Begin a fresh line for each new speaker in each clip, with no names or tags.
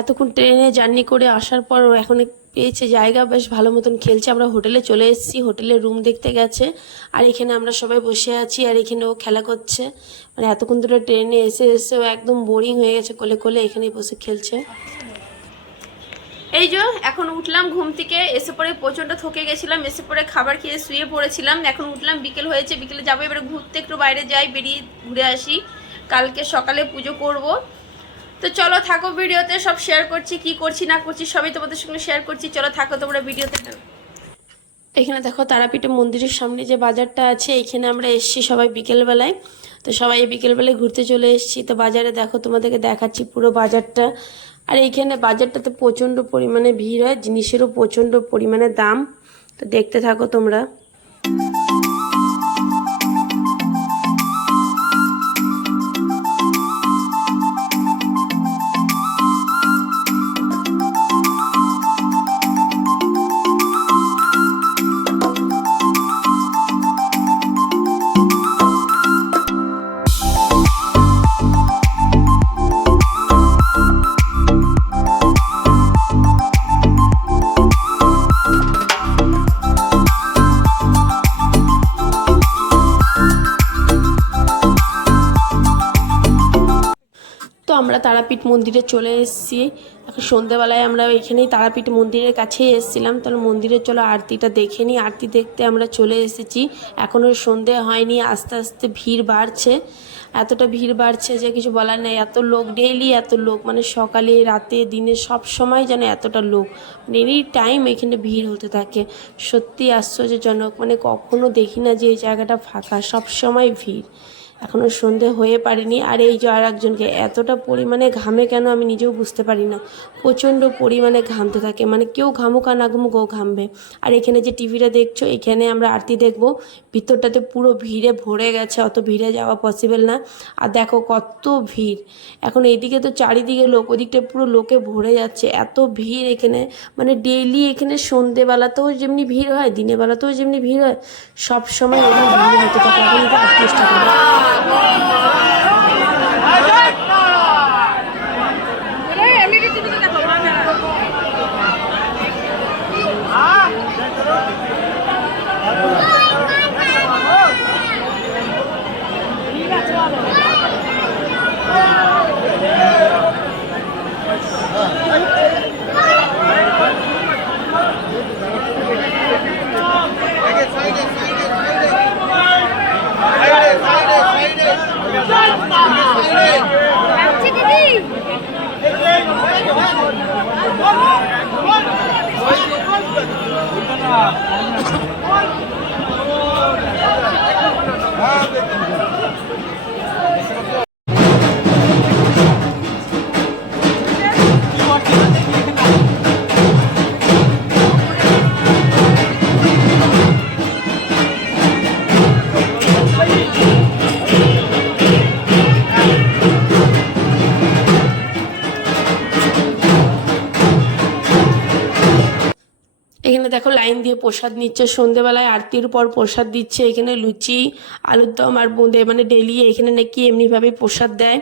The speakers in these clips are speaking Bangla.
এতক্ষণ ট্রেনে জার্নি করে আসার পর এখন পেয়েছে জায়গা, বেশ ভালো মতন খেলছে। আমরা হোটেলে চলে এসেছি, হোটেলে রুম দেখতে গেছে। আর এখানে আমরা সবাই বসে আছি আর এখানে ও খেলা করছে। মানে এতক্ষণ ধরে ট্রেনে এসে এসে ও একদম বোরিং হয়ে গেছে কোলে কোলে, এখানেই বসে খেলছে। এই যে, এখন উঠলাম ঘুম থেকে, এসে পরে প্রচণ্ড থকে গেছিলাম, এসে পরে খাবার খেয়ে শুয়ে পড়েছিলাম। এখন উঠলাম, বিকেল হয়েছে, বিকেলে যাব। এবারে ঘুরতে একটু বাইরে যাই, বেরিয়ে ঘুরে আসি। কালকে সকালে পুজো করব। তো চলো থাকো ভিডিওতে, সব শেয়ার করছি, কি করছি, না করছি, সবই তোমাদের সঙ্গে শেয়ার করছি। চলো থাকো তোমরা ভিডিওতে। এখানে দেখো তারাপীঠ মন্দিরের সামনে যে বাজারটা আছে, এখানে আমরা এসছি সবাই বিকেলবেলায়। তো সবাই বিকেলবেলায় ঘুরতে চলে এসেছি। তো বাজারে দেখো তোমাদেরকে দেখাচ্ছি পুরো বাজারটা। আর এইখানে বাজারটাতে প্রচণ্ড পরিমাণে ভিড় হয়, জিনিসেরও প্রচণ্ড পরিমাণে দাম। তো দেখতে থাকো তোমরা। আমরা তারাপীঠ মন্দিরে চলে এসেছি। এখন সন্ধেবেলায় আমরা এখানেই তারাপীঠ মন্দিরের কাছেই এসেছিলাম। তাহলে মন্দিরে চলো, আরতিটা দেখে নিই। আরতি দেখতে আমরা চলে এসেছি। এখনও সন্ধে হয়নি, আস্তে আস্তে ভিড় বাড়ছে। এতটা ভিড় বাড়ছে যে কিছু বলার নেই। এত লোক ডেইলি এত লোক। মানে সকালে, রাতে, দিনে সব সময় যেন এতটা লোক। মানে এনি টাইম এখানে ভিড় হতে থাকে। সত্যি আশ্চর্যজনক। মানে কখনো দেখি না যে এই জায়গাটা ফাঁকা। সব সময় ভিড়। এখনও সন্ধে হয়ে পারেনি। আর এই যে আর একজনকে এতটা পরিমাণে ঘামে কেন আমি নিজেও বুঝতে পারি না। প্রচণ্ড পরিমাণে ঘামতে থাকে। মানে কেউ ঘামুক আর না ঘামুক ও ঘামবে। আর এখানে যে টিভিটা দেখছ, এখানে আমরা আরতি দেখব। ভিতরটাতে পুরো ভিড়ে ভরে গেছে। অত ভিড়ে যাওয়া পসিবল না। আর দেখো কত ভিড়। এখন এইদিকে তো চারিদিকে লোক, ওদিকটা পুরো লোকে ভরে যাচ্ছে। এত ভিড় এখানে। মানে ডেইলি এখানে সন্ধেবেলাতেও যেমনি ভিড় হয় দিনের বেলাতেও যেমনি ভিড় হয় সব সময় এরকম ভিড় হতে থাকে। এখন এটা এখানে দেখো লাইন দিয়ে প্রসাদ নিচ্ছে, সন্ধেবেলায় আরতির পর প্রসাদ দিচ্ছে, এখানে লুচি, আলুর দম আর বোঁদে মানে ডেলি এখানে নাকি এমনিভাবেই প্রসাদ দেয়।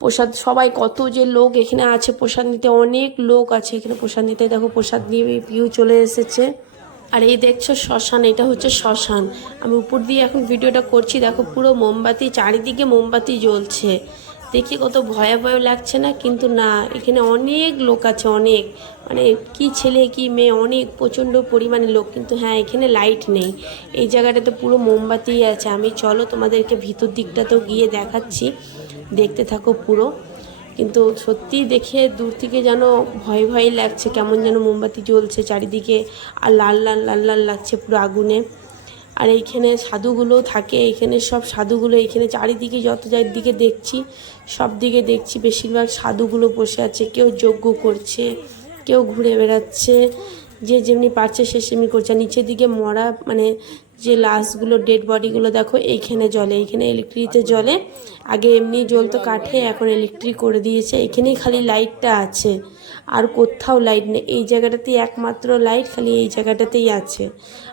প্রসাদ, সবাই কত যে লোক এখানে আছে প্রসাদ নিতে, অনেক লোক আছে এখানে প্রসাদ নিতে। দেখো প্রসাদ নিয়ে পিউ চলে এসেছে। আর এই দেখছ শ্মশান, এটা হচ্ছে শ্মশান। আমি উপর দিয়ে এখন ভিডিওটা করছি, দেখো পুরো মোমবাতি, চারিদিকে মোমবাতি জ্বলছে। দেখি কত ভয়ে ভয় লাগছে না? কিন্তু না, এখানে অনেক লোক আছে, অনেক। মানে কি ছেলে, কি মেয়ে, অনেক প্রচণ্ড পরিমাণে লোক। কিন্তু হ্যাঁ এখানে লাইট নেই। এই জায়গাটাতে পুরো মোমবাতি আছে। আমি চলো তোমাদেরকে ভিতর দিকটাতেও গিয়ে দেখাচ্ছি। দেখতে থাকো পুরো। কিন্তু সত্যি দেখে দূর থেকে যেন ভয় ভয় লাগছে, কেমন যেন মোমবাতি জ্বলছে চারিদিকে। আর লাল লাল লাল লাল লাগছে পুরো আগুনে। আর এইখানে সাধুগুলো থাকে, এইখানে সব সাধুগুলো, এইখানে চারিদিকে যত যার দিকে দেখছি, সব দিকে দেখছি বেশিরভাগ সাধুগুলো বসে আছে, কেউ যজ্ঞ করছে, কেউ ঘুরে বেড়াচ্ছে, যে যেমনি পারছে সে সেমনি করছে নিচের দিকে মরা মানে যে লাশগুলো ডেড বডিগুলো দেখো এইখানে জলে এইখানে ইলেকট্রিতে জলে আগে এমনি জ্বলতো কাঠে এখন ইলেকট্রিক করে দিয়েছে। এখানেই খালি লাইটটা আছে। আর কোথাও লাইট নেই। এই জায়গাটাতেই একমাত্র লাইট খালি এই জায়গাটাতেই আছে।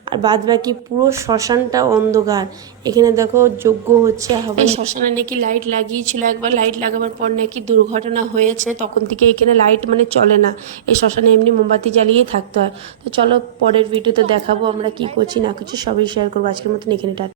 আর বাদ বাকি পুরো শ্মশানটা অন্ধকার। এখানে দেখো যোগ্য হচ্ছে। হবে এই শ্মশানে নাকি লাইট লাগিয়েছিল একবার। লাইট লাগাবার পর নাকি দুর্ঘটনা হয়েছে। তখন থেকে এখানে লাইট মানে চলে না। এই শ্মশানে এমনি মোমবাতি জ্বালিয়েই থাকতে হয়। তো চলো পরের ভিডিওতে দেখাবো আমরা কি করছি না করছি সবই শেয়ার করব আজকের মতন এখানে